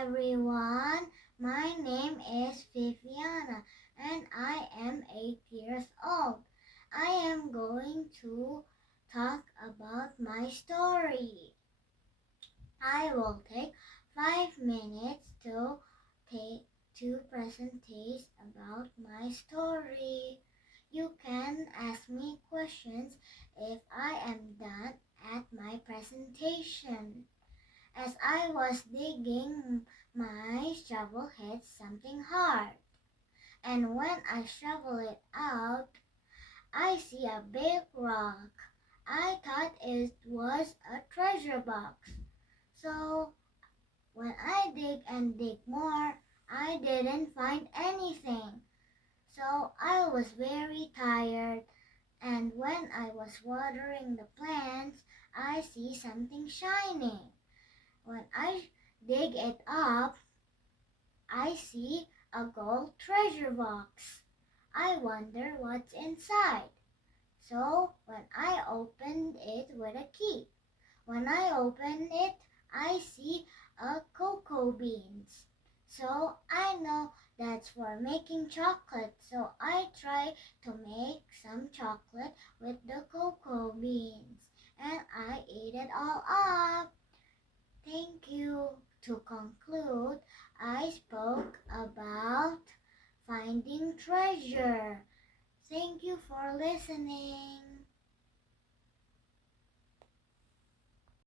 everyone, my name is Viviana and I am 8 years old. I am going to talk about my story. I will take 5 minutes to present about my story. You can ask me questions if I am done at my presentation. As I was digging, my shovel hit something hard. And when I shovel it out, I see a big rock. I thought it was a treasure box. So when I dig and dig more, I didn't find anything. So I was very tired. And when I was watering the plants, I see something shining. When I dig it up, I see a gold treasure box. I wonder what's inside. So when I opened it with a key, when I open it, I see a cocoa beans. So I know that's for making chocolate. So I try to make some chocolate with the cocoa beans. And I ate it all up. Thank you. To conclude, I spoke about finding treasure. Thank you for listening.